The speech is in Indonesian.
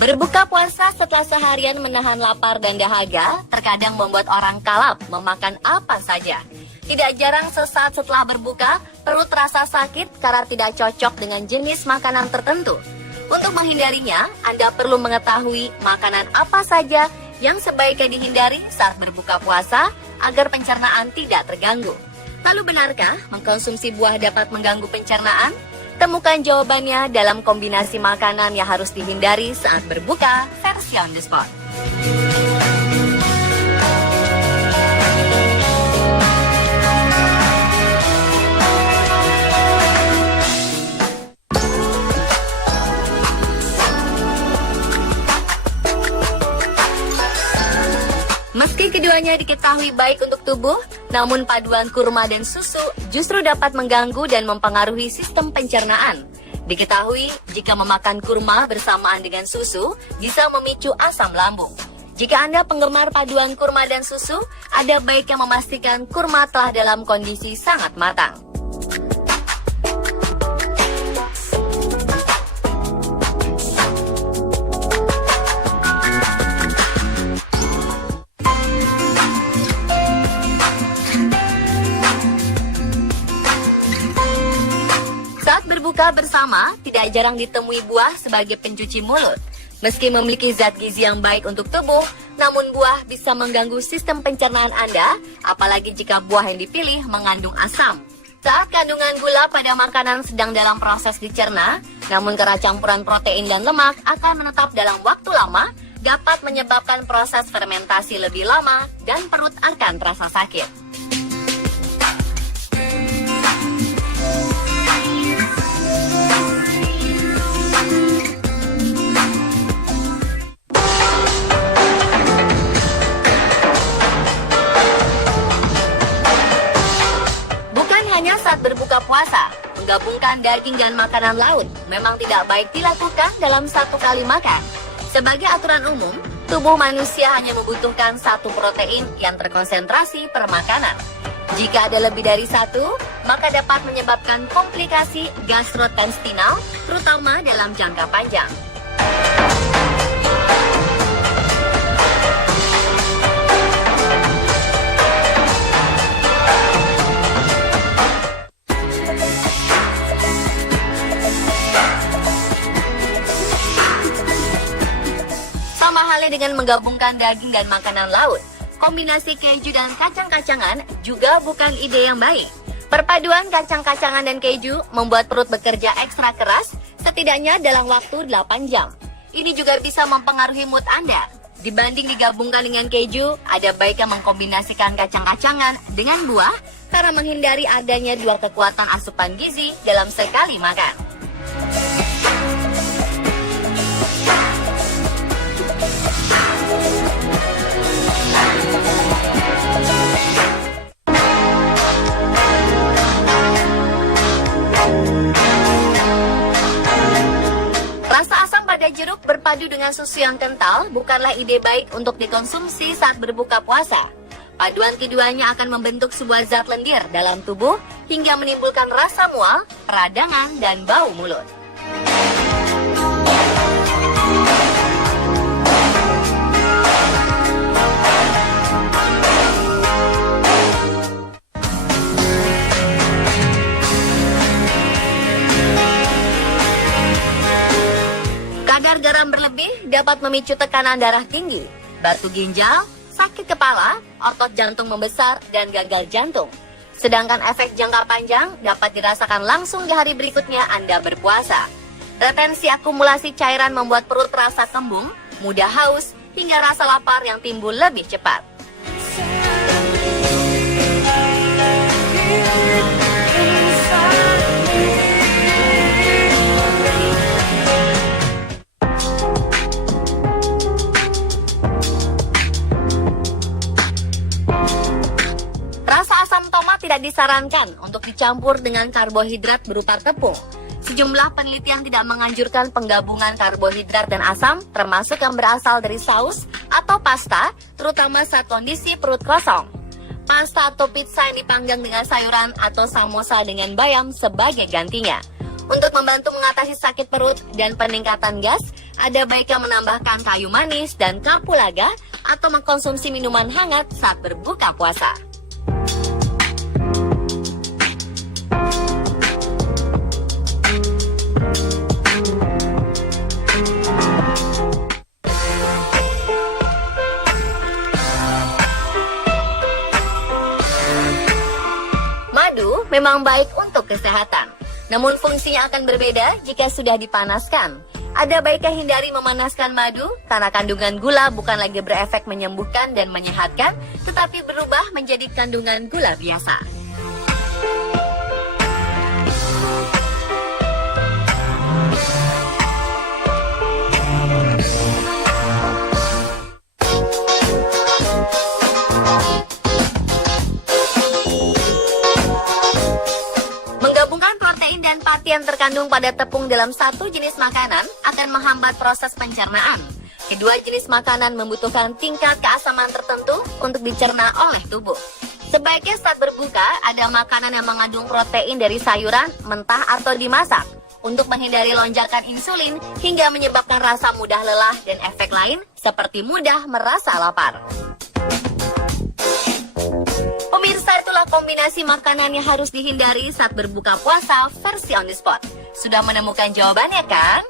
Berbuka puasa setelah seharian menahan lapar dan dahaga terkadang membuat orang kalap memakan apa saja. Tidak jarang sesaat setelah berbuka, perut terasa sakit karena tidak cocok dengan jenis makanan tertentu. Untuk menghindarinya, Anda perlu mengetahui makanan apa saja yang sebaiknya dihindari saat berbuka puasa agar pencernaan tidak terganggu. Lalu benarkah mengkonsumsi buah dapat mengganggu pencernaan? Temukan jawabannya dalam kombinasi makanan yang harus dihindari saat berbuka versi on the spot. Meski keduanya diketahui baik untuk tubuh, namun paduan kurma dan susu justru dapat mengganggu dan mempengaruhi sistem pencernaan. Diketahui, jika memakan kurma bersamaan dengan susu, bisa memicu asam lambung. Jika Anda penggemar paduan kurma dan susu, ada baiknya memastikan kurma telah dalam kondisi sangat matang. Berbuka bersama, tidak jarang ditemui buah sebagai pencuci mulut. Meski memiliki zat gizi yang baik untuk tubuh, namun buah bisa mengganggu sistem pencernaan Anda, apalagi jika buah yang dipilih mengandung asam. Saat kandungan gula pada makanan sedang dalam proses dicerna, namun karena campuran protein dan lemak akan menetap dalam waktu lama, dapat menyebabkan proses fermentasi lebih lama dan perut akan terasa sakit. Hanya saat berbuka puasa, menggabungkan daging dan makanan laut memang tidak baik dilakukan dalam satu kali makan. Sebagai aturan umum, tubuh manusia hanya membutuhkan satu protein yang terkonsentrasi per makanan. Jika ada lebih dari satu, maka dapat menyebabkan komplikasi gastrointestinal, terutama dalam jangka panjang. Sama halnya dengan menggabungkan daging dan makanan laut, kombinasi keju dan kacang-kacangan juga bukan ide yang baik. Perpaduan kacang-kacangan dan keju membuat perut bekerja ekstra keras setidaknya dalam waktu 8 jam. Ini juga bisa mempengaruhi mood Anda. Dibanding digabungkan dengan keju, ada baiknya mengkombinasikan kacang-kacangan dengan buah karena menghindari adanya dua kekuatan asupan gizi dalam sekali makan. Rasa asam pada jeruk berpadu dengan susu yang kental bukanlah ide baik untuk dikonsumsi saat berbuka puasa. Paduan keduanya akan membentuk sebuah zat lendir dalam tubuh hingga menimbulkan rasa mual, peradangan, dan bau mulut. Kadar garam berlebih dapat memicu tekanan darah tinggi, batu ginjal, sakit kepala, otot jantung membesar, dan gagal jantung. Sedangkan efek jangka panjang dapat dirasakan langsung di hari berikutnya Anda berpuasa. Retensi akumulasi cairan membuat perut terasa kembung, mudah haus, hingga rasa lapar yang timbul lebih cepat. Rasa asam tomat tidak disarankan untuk dicampur dengan karbohidrat berupa tepung. Sejumlah penelitian tidak menganjurkan penggabungan karbohidrat dan asam, termasuk yang berasal dari saus atau pasta, terutama saat kondisi perut kosong. pasta atau pizza yang dipanggang dengan sayuran, atau samosa dengan bayam sebagai gantinya. Untuk membantu mengatasi sakit perut dan peningkatan gas, ada baiknya menambahkan kayu manis dan kapulaga atau mengkonsumsi minuman hangat saat berbuka puasa. Madu memang baik untuk kesehatan. Namun fungsinya akan berbeda jika sudah dipanaskan. Ada baiknya hindari memanaskan madu karena kandungan gula bukan lagi berefek menyembuhkan dan menyehatkan, tetapi berubah menjadi kandungan gula biasa. Menggabungkan protein dan pati yang terkandung pada tepung dalam satu jenis makanan akan menghambat proses pencernaan. Kedua jenis makanan membutuhkan tingkat keasaman tertentu untuk dicerna oleh tubuh. Sebaiknya saat berbuka, ada makanan yang mengandung protein dari sayuran, mentah atau dimasak, untuk menghindari lonjakan insulin hingga menyebabkan rasa mudah lelah dan efek lain seperti mudah merasa lapar. Pemirsa, itulah kombinasi makanan yang harus dihindari saat berbuka puasa versi on the spot. Sudah menemukan jawabannya kan?